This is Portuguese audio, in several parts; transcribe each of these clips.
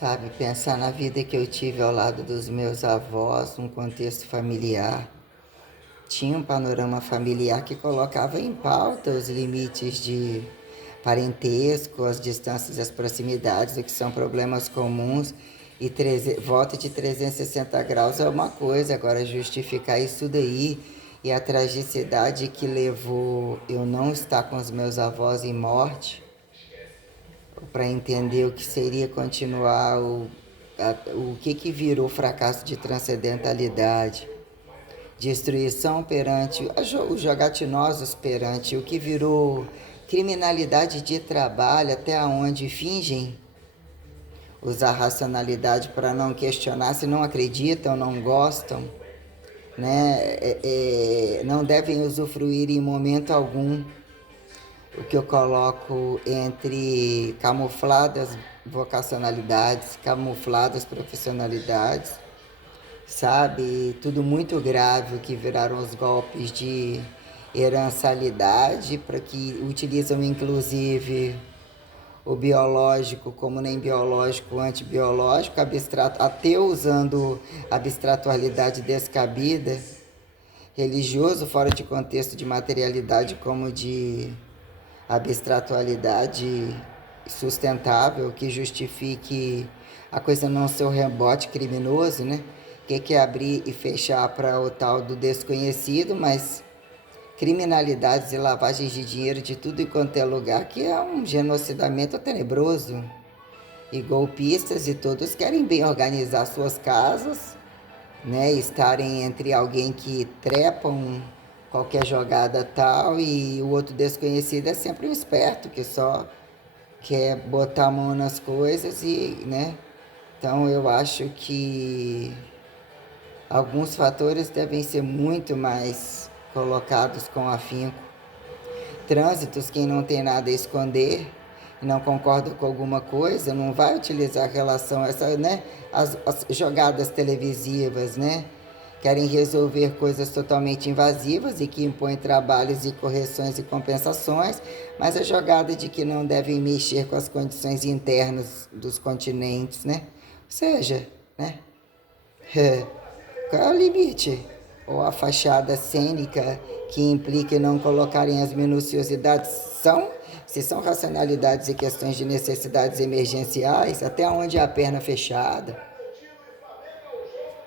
Sabe, pensar na vida que eu tive ao lado dos meus avós, num contexto familiar. Tinha um panorama familiar que colocava em pauta os limites de parentesco, as distâncias e as proximidades, o que são problemas comuns. E volta de 360 graus é uma coisa, agora justificar isso daí e a tragicidade que levou eu não estar com os meus avós em morte, para entender o que seria continuar o que virou fracasso de transcendentalidade, destruição perante os jogatinosos, perante o que virou criminalidade de trabalho, até onde fingem usar racionalidade para não questionar se não acreditam, não gostam, né? Não devem usufruir em momento algum o que eu coloco entre camufladas vocacionalidades, camufladas profissionalidades, sabe? Tudo muito grave, o que viraram os golpes de herançalidade, para que utilizam inclusive o biológico como nem biológico, antibiológico, abstrato, ateu usando abstratualidade descabida, religioso fora de contexto de materialidade como de abstratualidade sustentável, que justifique a coisa não ser o rebote criminoso, né? Que é abrir e fechar para o tal do desconhecido, mas criminalidades e lavagens de dinheiro de tudo e quanto é lugar, que é um genocidamento tenebroso. E golpistas e todos querem bem organizar suas casas, né? Estarem entre alguém que trepam qualquer jogada tal e o outro desconhecido é sempre um esperto que só quer botar a mão nas coisas e, né? Então eu acho que alguns fatores devem ser muito mais colocados com afinco. Trânsitos, quem não tem nada a esconder e não concorda com alguma coisa, não vai utilizar a relação, né? As jogadas televisivas, né? Querem resolver coisas totalmente invasivas e que impõem trabalhos e correções e compensações, mas a jogada de que não devem mexer com as condições internas dos continentes, né? Ou seja, né? Qual é o limite? Ou a fachada cênica que implica em não colocarem as minuciosidades se são racionalidades e questões de necessidades emergenciais, até onde é a perna fechada?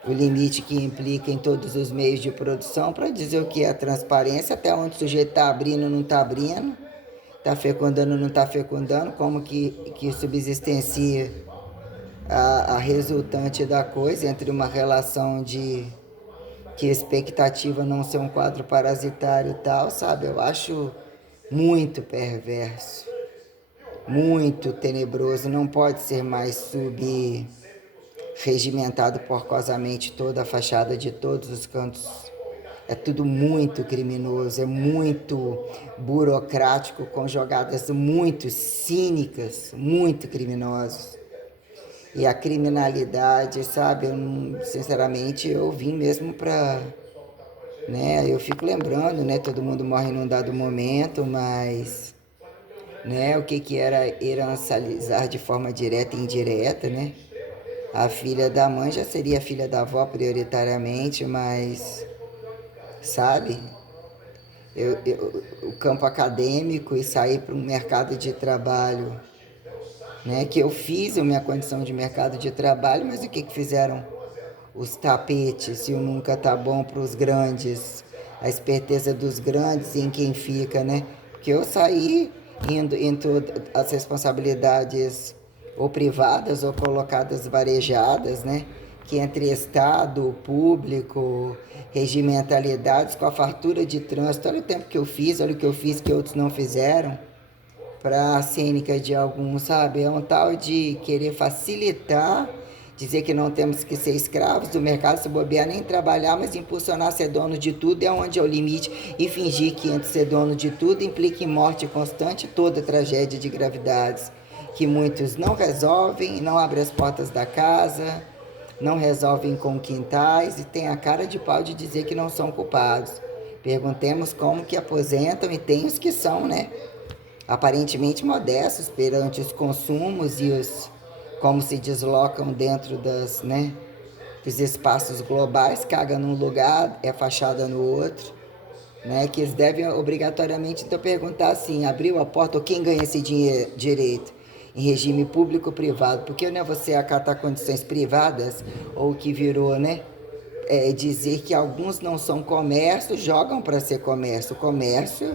O limite que implica em todos os meios de produção para dizer o que é a transparência, até onde o sujeito está abrindo, não está abrindo, está fecundando, não está fecundando, como que subsistencia a resultante da coisa entre uma relação de que expectativa não ser um quadro parasitário e tal, sabe? Eu acho muito perverso, muito tenebroso, não pode ser mais subregimentado porcosamente toda a fachada de todos os cantos. É tudo muito criminoso, é muito burocrático, com jogadas muito cínicas, muito criminosas. E a criminalidade, sabe, sinceramente, eu vim mesmo para, né, eu fico lembrando, né, todo mundo morre num dado momento, mas, né, o que era herançalizar de forma direta e indireta, né? A filha da mãe já seria a filha da avó prioritariamente, mas, sabe, o campo acadêmico e sair para um mercado de trabalho, né, que eu fiz a minha condição de mercado de trabalho, mas o que fizeram os tapetes e o nunca tá bom para os grandes, a esperteza dos grandes em quem fica, né? Porque eu saí indo entre as responsabilidades ou privadas ou colocadas varejadas, né? Que entre Estado, público, regimentalidades, com a fartura de trânsito, olha o tempo que eu fiz, olha o que eu fiz que outros não fizeram, para a cênica de alguns, sabe? É um tal de querer facilitar, dizer que não temos que ser escravos do mercado, se bobear nem trabalhar, mas impulsionar ser dono de tudo é onde é o limite, e fingir que entre ser dono de tudo implica em morte constante, toda tragédia de gravidades que muitos não resolvem, não abrem as portas da casa, não resolvem com quintais e têm a cara de pau de dizer que não são culpados. Perguntemos como que aposentam, e tem os que são, né? Aparentemente modestos perante os consumos e os como se deslocam dentro dos espaços globais, caga num lugar, é fachada no outro, né? Que eles devem obrigatoriamente então perguntar assim, abriu a porta, ou quem ganha esse direito? Em regime público ou privado? Porque não é você acatar condições privadas, ou o que virou, né? Dizer que alguns não são comércio, jogam para ser comércio. O comércio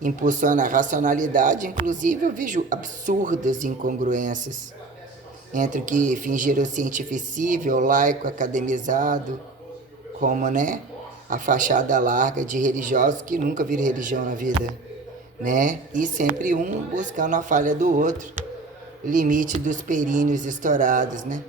impulsiona a racionalidade, inclusive eu vejo absurdas incongruências entre o que fingiram cientificível, laico, academizado, como, né, a fachada larga de religiosos que nunca viram religião na vida, né? E sempre um buscando a falha do outro, limite dos períneo estourados, né?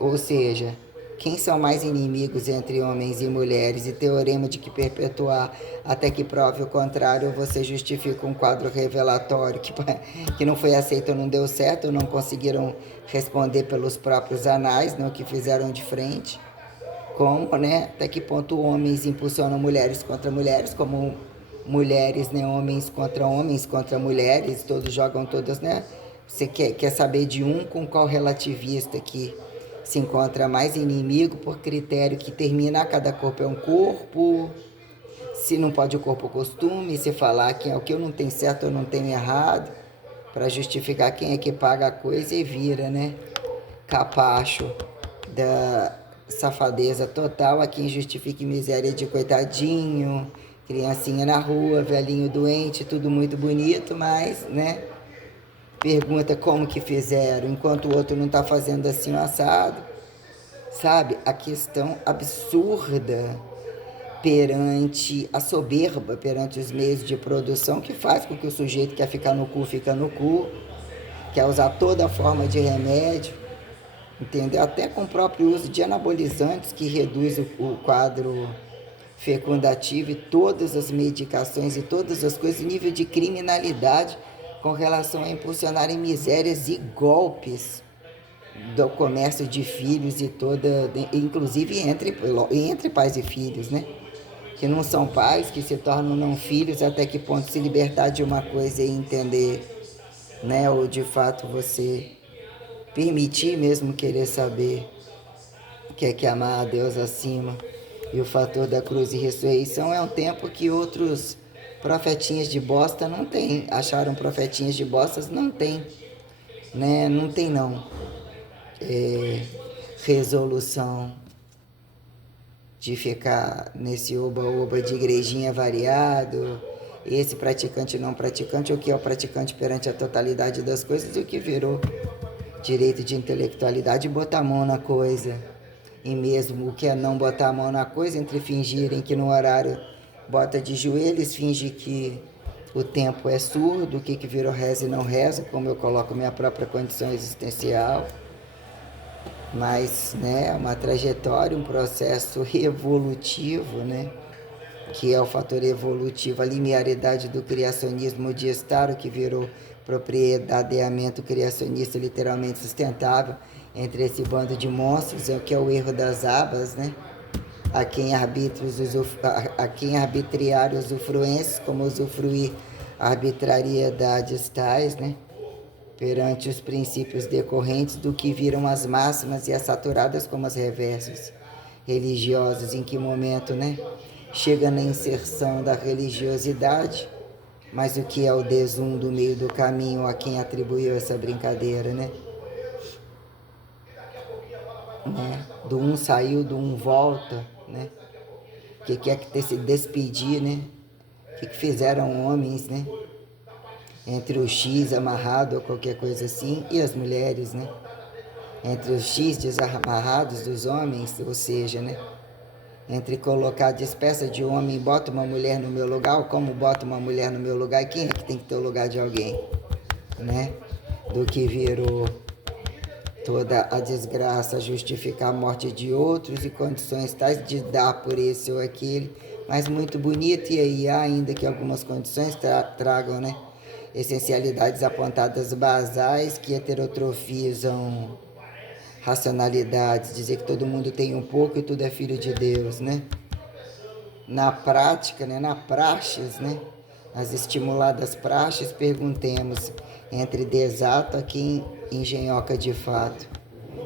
Ou seja, quem são mais inimigos entre homens e mulheres, e teorema de que perpetuar até que prove o contrário, você justifica um quadro revelatório que não foi aceito ou não deu certo, ou não conseguiram responder pelos próprios anais, não que fizeram de frente. Como, né? Até que ponto homens impulsionam mulheres contra mulheres, como mulheres, né? Homens contra mulheres, todos jogam todas, né? Você quer saber de um com qual relativista que se encontra mais inimigo por critério que termina cada corpo é um corpo, se não pode o corpo costume, se falar que é o que eu não tenho certo ou não tenho errado, para justificar quem é que paga a coisa e vira, né? Capacho da safadeza total a quem justifique miséria de coitadinho, criancinha na rua, velhinho doente, tudo muito bonito, mas, né? Pergunta como que fizeram, enquanto o outro não está fazendo assim o assado. Sabe? A questão absurda perante a soberba, perante os meios de produção, que faz com que o sujeito quer ficar no cu, fica no cu, quer usar toda forma de remédio, entendeu? Até com o próprio uso de anabolizantes, que reduz o quadro fecundativo, e todas as medicações e todas as coisas, nível de criminalidade com relação a impulsionarem misérias e golpes do comércio de filhos e toda, inclusive entre pais e filhos, né? Que não são pais, que se tornam não filhos, até que ponto se libertar de uma coisa e entender, né? Ou de fato você permitir mesmo querer saber que é que amar a Deus acima. E o fator da cruz e ressurreição é um tempo que outros profetinhas de bosta não tem. Acharam profetinhas de bostas? Não tem, né? Não tem não. Resolução de ficar nesse oba-oba de igrejinha variado, esse praticante não praticante, o que é o praticante perante a totalidade das coisas, o que virou direito de intelectualidade, botar a mão na coisa. E mesmo o que é não botar a mão na coisa, entre fingirem que no horário bota de joelhos, finge que o tempo é surdo, o que virou reza e não reza, como eu coloco minha própria condição existencial. Mas, né, uma trajetória, um processo evolutivo, né, que é o fator evolutivo, a linearidade do criacionismo de estar, o que virou propriedadeamento criacionista literalmente sustentável entre esse bando de monstros, que é o erro das abas, né, a quem arbitriar usufruências, como usufruir arbitrariedades tais, né, perante os princípios decorrentes do que viram as máximas e as saturadas como as reversas religiosas, em que momento, né, chega na inserção da religiosidade, mas o que é o desum do meio do caminho, a quem atribuiu essa brincadeira, né? Do um saiu, do um volta, né? Que quer que se despedir, né? Que fizeram homens, né? Entre o X amarrado ou qualquer coisa assim, e as mulheres, né? Entre os X desamarrados dos homens, ou seja, né? Entre colocar despeça de homem e bota uma mulher no meu lugar, ou como bota uma mulher no meu lugar, e quem é que tem que ter o lugar de alguém, né? Do que virou toda a desgraça, justificar a morte de outros e condições tais de dar por esse ou aquele, mas muito bonito, e aí há ainda que algumas condições tragam, né? Essencialidades apontadas basais que heterotrofizam racionalidades, dizer que todo mundo tem um pouco e tudo é filho de Deus, né? Na prática, né? Na praxis, né? Nas estimuladas praxes, perguntemos, entre desato aqui em Engenhoca de fato,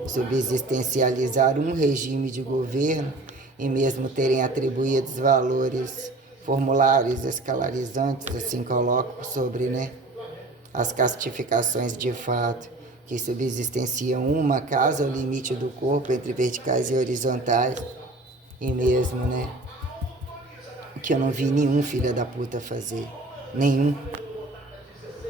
subsistencializar um regime de governo e mesmo terem atribuídos valores, formulários escalarizantes, assim coloco, sobre, né, as castificações de fato, que subsistenciam uma casa ao limite do corpo entre verticais e horizontais, e mesmo, né, que eu não vi nenhum filho da puta fazer, nenhum.